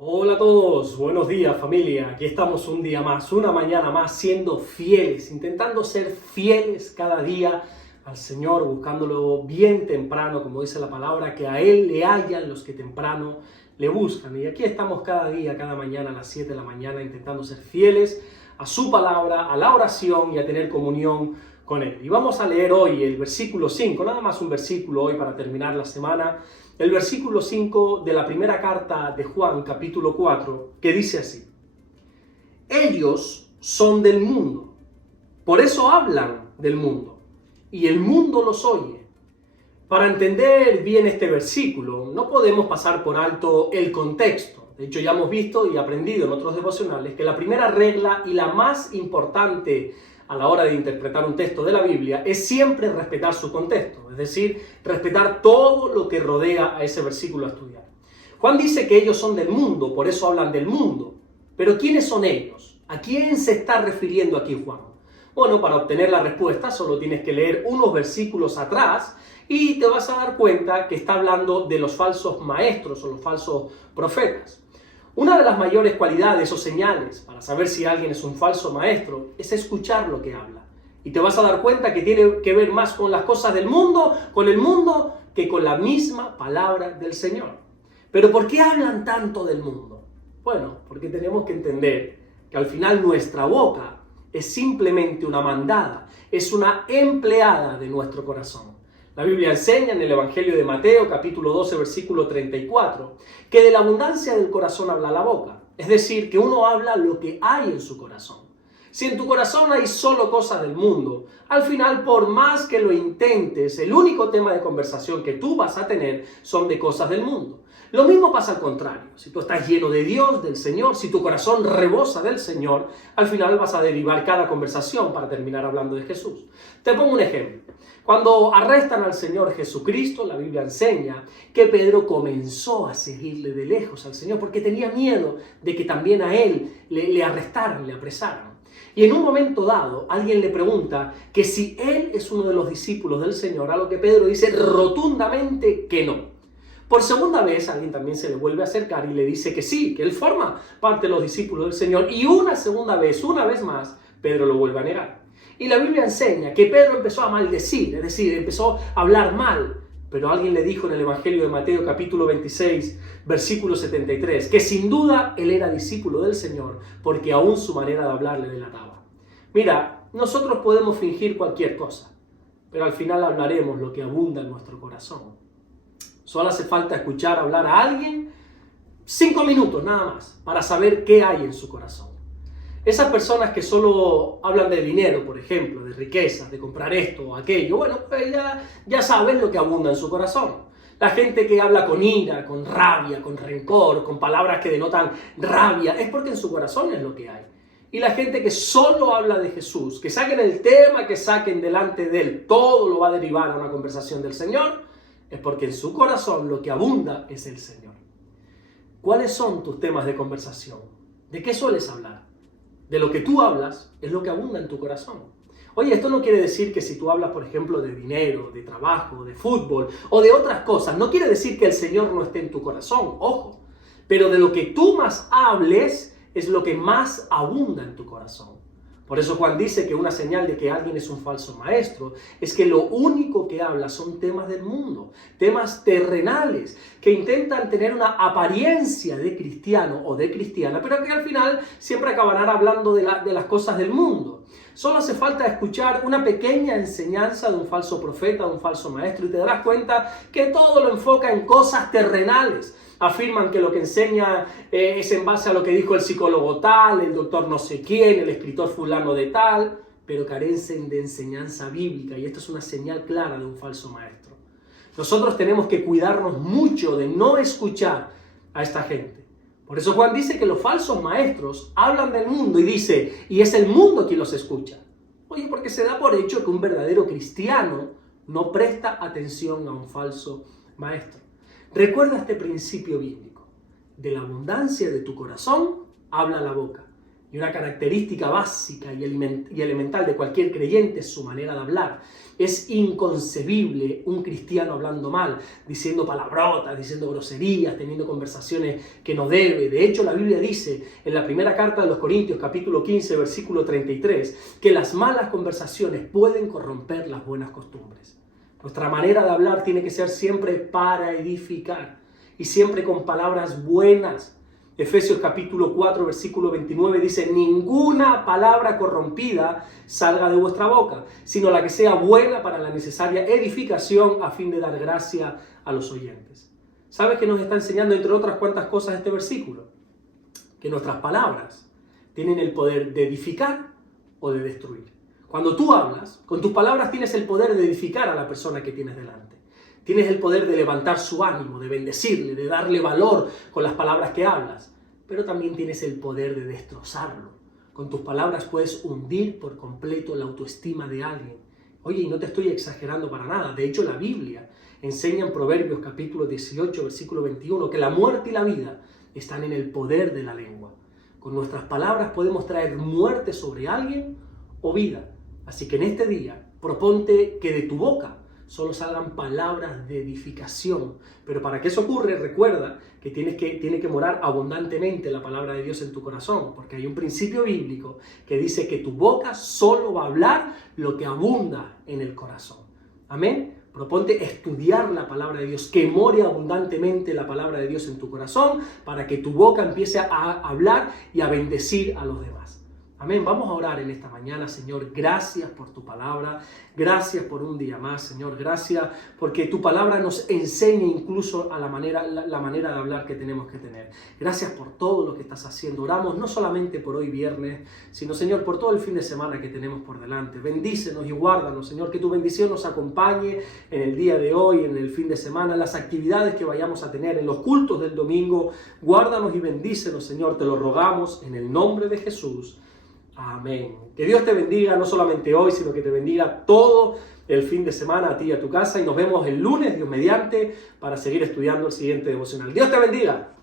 Hola a todos, buenos días familia, aquí estamos un día más, una mañana más, siendo fieles, intentando ser fieles cada día al Señor, buscándolo bien temprano, como dice la palabra, que a Él le hallan los que temprano le buscan. Y aquí estamos cada día, cada mañana a las 7 de la mañana, intentando ser fieles a su palabra, a la oración y a tener comunión con Él. Y vamos a leer hoy el versículo 5, nada más un versículo hoy para terminar la semana. El versículo 5 de la primera carta de Juan, capítulo 4, que dice así: ellos son del mundo, por eso hablan del mundo, y el mundo los oye. Para entender bien este versículo, no podemos pasar por alto el contexto. De hecho, ya hemos visto y aprendido en otros devocionales que la primera regla y la más importante a la hora de interpretar un texto de la Biblia es siempre respetar su contexto, es decir, respetar todo lo que rodea a ese versículo a estudiar. Juan dice que ellos son del mundo, por eso hablan del mundo. Pero ¿quiénes son ellos? ¿A quién se está refiriendo aquí Juan? Bueno, para obtener la respuesta solo tienes que leer unos versículos atrás y te vas a dar cuenta que está hablando de los falsos maestros o los falsos profetas. Una de las mayores cualidades o señales para saber si alguien es un falso maestro es escuchar lo que habla. Y te vas a dar cuenta que tiene que ver más con las cosas del mundo, con el mundo, que con la misma palabra del Señor. Pero ¿por qué hablan tanto del mundo? Bueno, porque tenemos que entender que al final nuestra boca es simplemente una mandada, es una empleada de nuestro corazón. La Biblia enseña en el Evangelio de Mateo, capítulo 12, versículo 34, que de la abundancia del corazón habla la boca. Es decir, que uno habla lo que hay en su corazón. Si en tu corazón hay solo cosas del mundo, al final, por más que lo intentes, el único tema de conversación que tú vas a tener son de cosas del mundo. Lo mismo pasa al contrario. Si tú estás lleno de Dios, del Señor, si tu corazón rebosa del Señor, al final vas a derivar cada conversación para terminar hablando de Jesús. Te pongo un ejemplo. Cuando arrestan al Señor Jesucristo, la Biblia enseña que Pedro comenzó a seguirle de lejos al Señor porque tenía miedo de que también a él le arrestaran, le apresaran. Y en un momento dado, alguien le pregunta que si él es uno de los discípulos del Señor, a lo que Pedro dice rotundamente que no. Por segunda vez, alguien también se le vuelve a acercar y le dice que sí, que él forma parte de los discípulos del Señor. Y una segunda vez, una vez más, Pedro lo vuelve a negar. Y la Biblia enseña que Pedro empezó a maldecir, es decir, empezó a hablar mal. Pero alguien le dijo en el Evangelio de Mateo, capítulo 26, versículo 73, que sin duda él era discípulo del Señor, porque aún su manera de hablar le delataba. Mira, nosotros podemos fingir cualquier cosa, pero al final hablaremos lo que abunda en nuestro corazón. Solo hace falta escuchar hablar a alguien 5 minutos nada más para saber qué hay en su corazón. Esas personas que solo hablan de dinero, por ejemplo, de riquezas, de comprar esto o aquello, bueno, pues ya sabes lo que abunda en su corazón. La gente que habla con ira, con rabia, con rencor, con palabras que denotan rabia, es porque en su corazón es lo que hay. Y la gente que solo habla de Jesús, que saquen el tema que saquen delante de él, todo lo va a derivar a una conversación del Señor, es porque en su corazón lo que abunda es el Señor. ¿Cuáles son tus temas de conversación? ¿De qué sueles hablar? De lo que tú hablas es lo que abunda en tu corazón. Oye, esto no quiere decir que si tú hablas, por ejemplo, de dinero, de trabajo, de fútbol o de otras cosas, no quiere decir que el Señor no esté en tu corazón, ojo. Pero de lo que tú más hables es lo que más abunda en tu corazón. Por eso Juan dice que una señal de que alguien es un falso maestro es que lo único que habla son temas del mundo, temas terrenales, que intentan tener una apariencia de cristiano o de cristiana, pero que al final siempre acabarán hablando de las cosas del mundo. Solo hace falta escuchar una pequeña enseñanza de un falso profeta, de un falso maestro, y te darás cuenta que todo lo enfoca en cosas terrenales. Afirman que lo que enseña es en base a lo que dijo el psicólogo tal, el doctor no sé quién, el escritor fulano de tal, pero carecen de enseñanza bíblica, y esto es una señal clara de un falso maestro. Nosotros tenemos que cuidarnos mucho de no escuchar a esta gente. Por eso Juan dice que los falsos maestros hablan del mundo y dice, y es el mundo quien los escucha. Oye, porque se da por hecho que un verdadero cristiano no presta atención a un falso maestro. Recuerda este principio bíblico. De la abundancia de tu corazón habla la boca. Y una característica básica y elemental de cualquier creyente es su manera de hablar. Es inconcebible un cristiano hablando mal, diciendo palabrotas, diciendo groserías, teniendo conversaciones que no debe. De hecho, la Biblia dice en la primera carta de los Corintios, capítulo 15, versículo 33, que las malas conversaciones pueden corromper las buenas costumbres. Nuestra manera de hablar tiene que ser siempre para edificar y siempre con palabras buenas. Efesios capítulo 4, versículo 29 dice: ninguna palabra corrompida salga de vuestra boca, sino la que sea buena para la necesaria edificación a fin de dar gracia a los oyentes. ¿Sabes qué nos está enseñando, entre otras cuantas cosas, este versículo? Que nuestras palabras tienen el poder de edificar o de destruir. Cuando tú hablas, con tus palabras tienes el poder de edificar a la persona que tienes delante. Tienes el poder de levantar su ánimo, de bendecirle, de darle valor con las palabras que hablas. Pero también tienes el poder de destrozarlo. Con tus palabras puedes hundir por completo la autoestima de alguien. Oye, y no te estoy exagerando para nada. De hecho, la Biblia enseña en Proverbios capítulo 18, versículo 21, que la muerte y la vida están en el poder de la lengua. Con nuestras palabras podemos traer muerte sobre alguien o vida. Así que en este día, proponte que de tu boca solo salgan palabras de edificación. Pero para que eso ocurra, recuerda que tiene que morar abundantemente la palabra de Dios en tu corazón, porque hay un principio bíblico que dice que tu boca solo va a hablar lo que abunda en el corazón. Amén. Proponte estudiar la palabra de Dios, que more abundantemente la palabra de Dios en tu corazón, para que tu boca empiece a hablar y a bendecir a los demás. Amén. Vamos a orar en esta mañana. Señor, gracias por tu palabra. Gracias por un día más, Señor. Gracias porque tu palabra nos enseña incluso a la manera de hablar que tenemos que tener. Gracias por todo lo que estás haciendo. Oramos no solamente por hoy viernes, sino, Señor, por todo el fin de semana que tenemos por delante. Bendícenos y guárdanos, Señor. Que tu bendición nos acompañe en el día de hoy, en el fin de semana, en las actividades que vayamos a tener, en los cultos del domingo. Guárdanos y bendícenos, Señor. Te lo rogamos en el nombre de Jesús. Amén. Que Dios te bendiga no solamente hoy, sino que te bendiga todo el fin de semana a ti y a tu casa. Y nos vemos el lunes, Dios mediante, para seguir estudiando el siguiente devocional. Dios te bendiga.